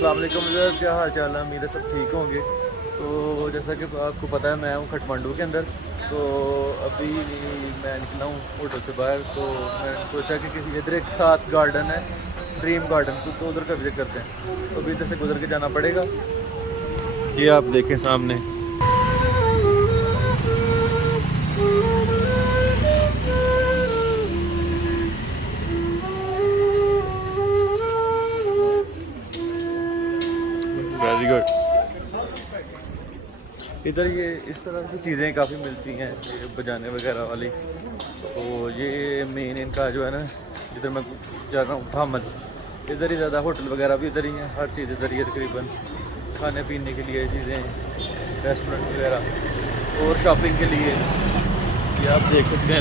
अस्सलाम वालेकुम व्यूअर्स, क्या हाल चाल है। उम्मीद है सब ठीक होंगे। तो जैसा कि आपको पता है मैं हूँ काठमांडू के अंदर। तो अभी मैं निकला हूँ होटल से बाहर। तो मैंने सोचा कि किसी इधर एक साथ गार्डन है, ड्रीम गार्डन, तो उधर का विजिट करते हैं। तो अभी इधर से गुजर के जाना पड़ेगा। ये आप देखें सामने, वेरी गुड। इधर ये इस तरह की चीज़ें काफ़ी मिलती हैं, ये बजाने वगैरह वाली। तो ये मेन इनका जो है ना, जिधर मैं जा रहा हूँ थामल, इधर ही ज़्यादा होटल वगैरह भी इधर ही हैं। हर चीज़ इधर ही है तकरीबन, खाने पीने के लिए चीज़ें, रेस्टोरेंट वगैरह और शॉपिंग के लिए। ये आप देख सकते हैं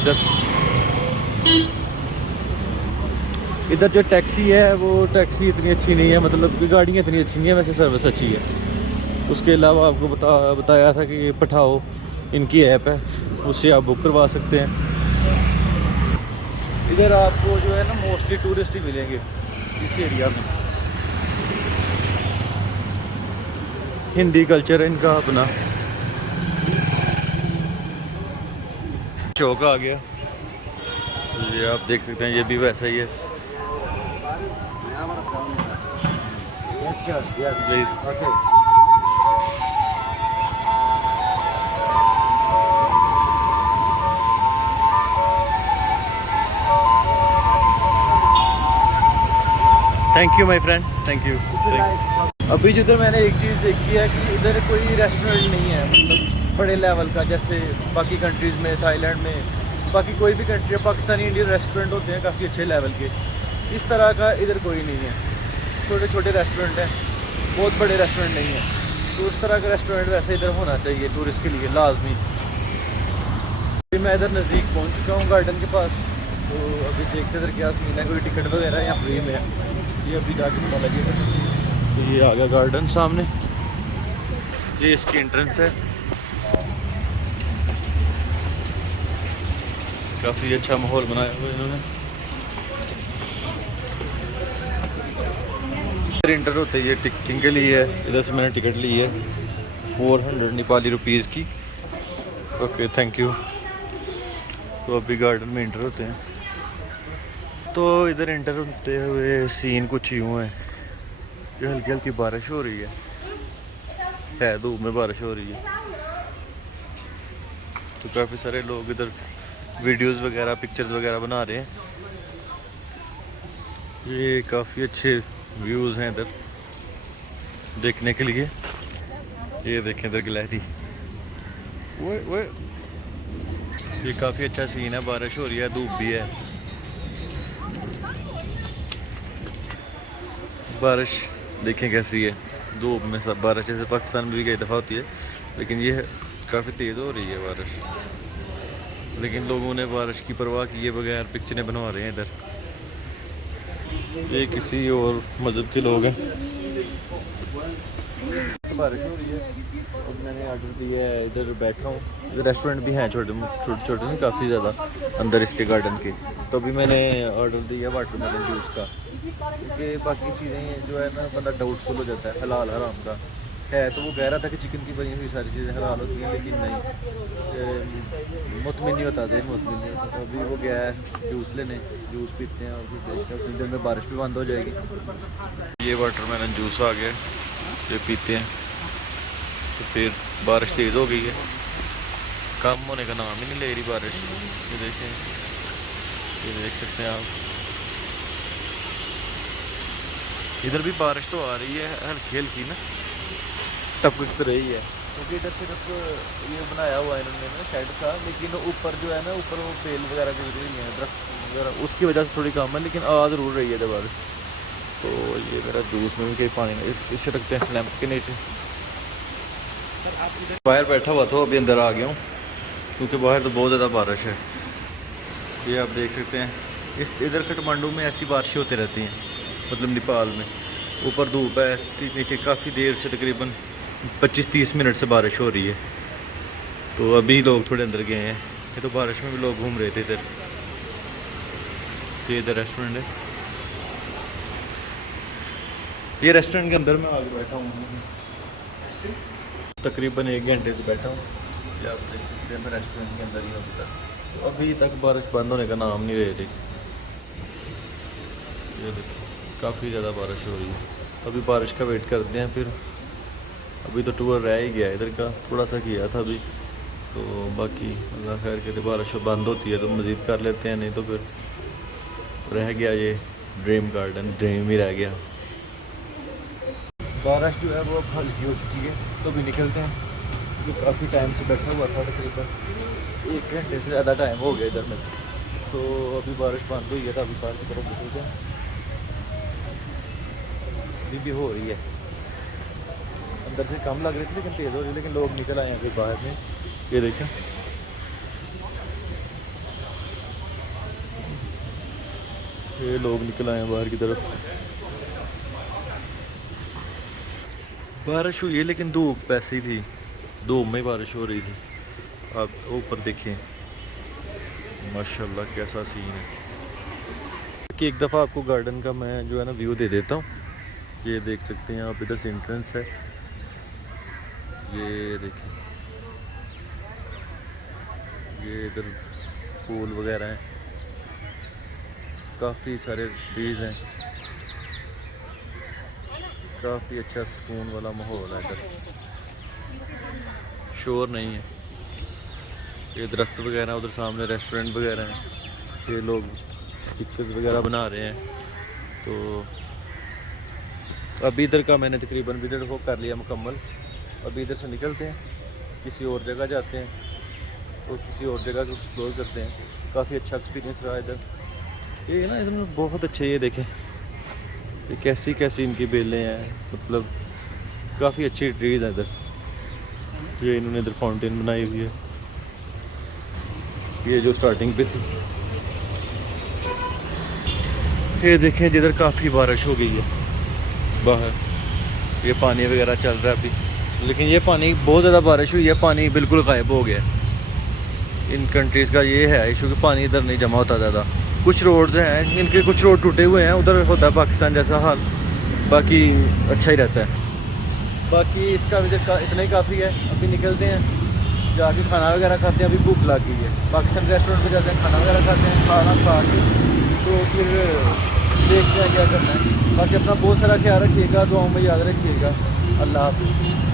इधर जो टैक्सी है वो टैक्सी इतनी अच्छी नहीं है, मतलब कि गाड़ियाँ इतनी अच्छी नहीं है, वैसे सर्विस अच्छी है। उसके अलावा आपको बताया था कि ये पठाओ इनकी ऐप है, उससे आप बुक करवा सकते हैं। इधर आपको जो है ना मोस्टली टूरिस्ट ही मिलेंगे इस एरिया में। हिंदी कल्चर है इनका अपना। चौक आ गया, ये आप देख सकते हैं, ये भी वैसा ही है। Please thank you my friend, thank you. अभी जिधर मैंने एक चीज़ देखी है कि इधर कोई रेस्टोरेंट नहीं है, मतलब बड़े लेवल का, जैसे बाकी कंट्रीज़ में, थाईलैंड में, बाकी कोई भी कंट्री है, पाकिस्तानी इंडियन रेस्टोरेंट होते हैं काफ़ी अच्छे लेवल के। इस तरह का इधर कोई नहीं है। छोटे छोटे रेस्टोरेंट हैं, बहुत बड़े रेस्टोरेंट नहीं है। तो उस तरह का रेस्टोरेंट वैसे इधर होना चाहिए टूरिस्ट के लिए लाजमी। अभी मैं इधर नज़दीक पहुँच चुका हूँ गार्डन के पास। तो अभी देखते इधर क्या सीन है, कोई टिकट वगैरह या फ्री में है, ये अभी जाके पता लगेगा। तो ये आ गया गार्डन सामने, ये इसकी एंट्रेंस है। काफ़ी अच्छा माहौल बनाया हुआ इन्होंने। एंटर होते ये टिकटिंग के लिए है, इधर से मैंने टिकट ली है 400 नेपाली रुपीज़ की। Okay thank you. तो अभी गार्डन में एंटर होते हैं। तो इधर एंटर होते हुए सीन कुछ यूँ है कि हल्की हल्की बारिश हो रही है, धूप में बारिश हो रही है। तो काफ़ी सारे लोग इधर वीडियोस वगैरह, पिक्चर्स वगैरह बना रहे हैं। ये काफ़ी अच्छे व्यूज़ हैं इधर देखने के लिए। ये देखें इधर गैलरी, वो ये काफ़ी अच्छा सीन है। बारिश हो रही है, धूप भी है। बारिश देखें कैसी है, धूप में सब बारिश, जैसे पाकिस्तान में भी कई दफ़ा होती है, लेकिन ये काफ़ी तेज़ हो रही है बारिश। लेकिन लोगों ने बारिश की परवाह किए बगैर पिक्चरें बनवा रहे हैं इधर। ये किसी और मज़हब के लोग हैं। बारिश हो रही है और मैंने ऑर्डर दिया है, इधर बैठा हूँ। इधर रेस्टोरेंट भी हैं छोटे छोटे नहीं, काफ़ी ज़्यादा अंदर इसके गार्डन के। तो अभी मैंने ऑर्डर दिया वाटरमेलन जूस का, क्योंकि बाकी चीज़ें जो है ना बंदा डाउटफुल हो जाता है हलाल हराम का है। तो वो कह रहा था कि चिकन की बनी हुई सारी चीज़ें हलाल होती हैं, लेकिन नहीं, मुतमिन नहीं होता थे, मुतमिन नहीं होता। तो अभी वो गया है जूस लेने, जूस पीते हैं और फिर देखते हैं, कुछ देर में बारिश भी बंद हो जाएगी। ये वाटरमेलन जूस आ गया, ये पीते हैं। तो फिर बारिश तेज़ हो गई है, कम होने का नाम ही नहीं ले रही बारिश। ये देखें, ये देख सकते हैं आप, इधर भी बारिश तो आ रही है हल्की हल्की ना, टपक तो रही है। क्योंकि इधर सिर्फ ये बनाया हुआ है इन्होंने ना शेड का, लेकिन ऊपर जो है ना, ऊपर वो बेल वगैरह गिर रही है, दरख्त वगैरह, उसकी वजह से थोड़ी कम है, लेकिन आ ज़रूर रही है इधर बारिश। तो ये मेरा जूस में भी कहीं पानी नहीं, इससे रखते हैं स्लैम्प के नीचे। बाहर बैठा हुआ था, अभी अंदर आ गया हूँ क्योंकि बाहर तो बहुत ज़्यादा बारिश है। ये आप देख सकते हैं, इधर काठमांडू में ऐसी बारिशें होती रहती हैं, मतलब नेपाल में। ऊपर धूप है, नीचे काफ़ी देर से, तकरीबन 25-30 मिनट से बारिश हो रही है। तो अभी लोग थोड़े अंदर गए हैं, ये तो बारिश में भी लोग घूम रहे थे इधर। ये इधर रेस्टोरेंट है, ये रेस्टोरेंट के अंदर मैं आगे बैठा हूँ, तकरीबन 1 घंटे से बैठा हूँ। ये आप देख सकते हैं मैं रेस्टोरेंट के अंदर ही हूँ अभी तक। तो अभी तक बारिश बंद होने का नाम नहीं ले रही। ये देखिए काफ़ी ज़्यादा बारिश हो रही है। अभी बारिश का वेट करते हैं फिर। अभी तो टूर रह ही गया इधर का, थोड़ा सा किया था अभी, तो बाकी अल्लाह खैर के बारिश बंद होती है तो मज़ीद कर लेते हैं, नहीं तो फिर रह गया ये ड्रीम गार्डन, ड्रीम ही रह गया। बारिश जो है वो अब हल्की हो चुकी है, तो भी निकलते हैं क्योंकि काफ़ी टाइम से बैठा हुआ था, तकरीबन 1 घंटे से ज़्यादा टाइम हो गया इधर में। तो अभी बारिश बंद हुई है तो अभी बाहर की तरफ निकलते हैं। अभी भी हो रही है, अंदर से कम लग रही थी लेकिन तेज़ हो रही है, लेकिन लोग निकल आए हैं अभी बाहर में। ये देखें ये लोग निकल आए हैं बाहर की तरफ। बारिश हुई है लेकिन धूप वैसे ही थी, धूप में बारिश हो रही थी। आप ऊपर देखिए माशाल्लाह कैसा सीन है कि एक दफ़ा आपको गार्डन का मैं जो है ना व्यू दे देता हूँ। ये देख सकते हैं आप, इधर से एंट्रेंस है, ये देखिए ये इधर फूल वगैरह हैं, काफ़ी सारे ट्रीज़ हैं, काफ़ी अच्छा सुकून वाला माहौल है इधर, शोर नहीं है। ये दरख्त वगैरह, उधर सामने रेस्टोरेंट वगैरह हैं, ये लोग पिक्चर्स वगैरह बना रहे हैं। तो अभी इधर का मैंने तकरीबन विजिट हो कर लिया मुकम्मल। अभी इधर से निकलते हैं, किसी और जगह जाते हैं और किसी और जगह को एक्सप्लोर करते हैं। काफ़ी अच्छा एक्सपीरियंस रहा इधर। ये ना इसमें बहुत अच्छे, ये देखें ये कैसी कैसी इनकी बेलें हैं, मतलब काफ़ी अच्छी ट्रीज़ हैं इधर। ये इन्होंने इधर फाउंटेन बनाई हुई है, ये जो स्टार्टिंग पे थी। ये देखें जिधर काफ़ी बारिश हो गई है बाहर, ये पानी वगैरह चल रहा है अभी, लेकिन ये पानी बहुत ज़्यादा बारिश हुई है, पानी बिल्कुल गायब हो गया। इन कंट्रीज़ का ये है इशू कि पानी इधर नहीं जमा होता ज़्यादा। कुछ रोड्स हैं इनके, कुछ रोड टूटे हुए हैं, उधर होता है पाकिस्तान जैसा हाल, बाकी अच्छा ही रहता है। बाकी इसका विजिट इतना ही काफ़ी है। अभी निकलते हैं, जाके खाना वगैरह खाते हैं, अभी भूख लग गई है। पाकिस्तान रेस्टोरेंट पे जाते हैं, खाना वगैरह खाते हैं, खाना खा के तो फिर देखते हैं क्या करना है। बाकी अपना बहुत सारा ख्याल रखिएगा, दुआओं में याद रखिएगा। अल्लाह हाफ़िज़।